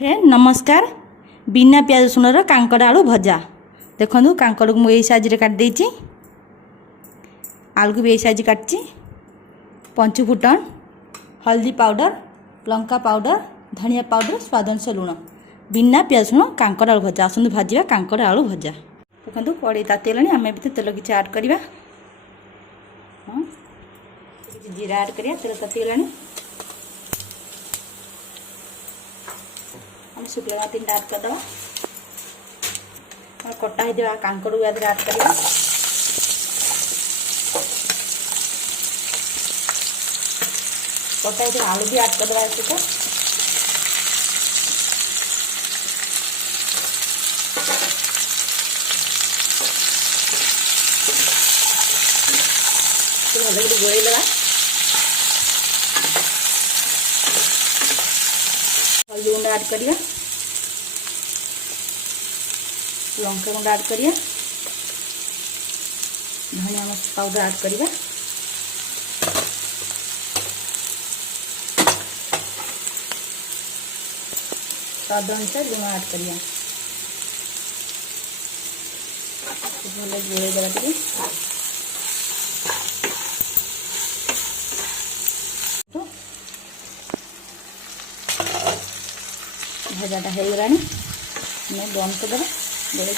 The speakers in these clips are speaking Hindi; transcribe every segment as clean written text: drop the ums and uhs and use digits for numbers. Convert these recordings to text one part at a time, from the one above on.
फ्रेंड नमस्कार। बिना प्याज रसुण कांकड़ आलू भजा देखो कांकड़ को मुझे साइज काट देची, आलू को भी यही साइज काटची। पंचु फुटन, हल्दी पाउडर, लंका पाउडर, धनिया पाउडर, स्वाद अनुसार लुण। बिना प्याज रसुण कांकड़ आलू भजा आसतु भाजवा कांकड़ आलू भजा। देखो कड़े तातीगलानी आम भी तेल किसी आड करवा। हाँ जीरा आड करिया, तेल तातीगलानी हम शुक्ला तीन आड करदे। कटा ही कांकड़ को आड करवा। कटा ही आलू भी आड करदे सहित। भल गोल देवा। हल्दी गुंड आड करिया, लंका गुंड आड करिया, धनिया पाउडर आड करिया, स्वाद अनुसार लुण आड करिया। भल गोल देवा टे। भजाटा हो गला बंद करदे गोल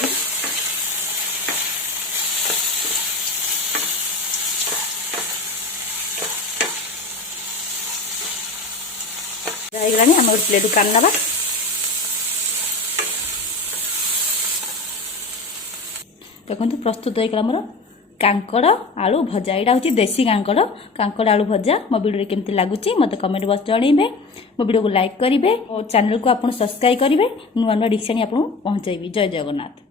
होगलानी। आम गोटे प्लेट काढ़ी नवा। देखो प्रस्तुत होगा मोर कांकड़ आलू भजा। यहाँ हूँ देसी कांकड़ कांकड़ आलू भजा। मो वीडियो केमती लगुच मत कमेंट बॉक्स जनइबे। मो वीडियो को लाइक करेंगे और चैनल को आप सब्सक्राइब करेंगे। नुआ नुआ डिक्स आपको पहुँचाइबी। जय जगन्नाथ।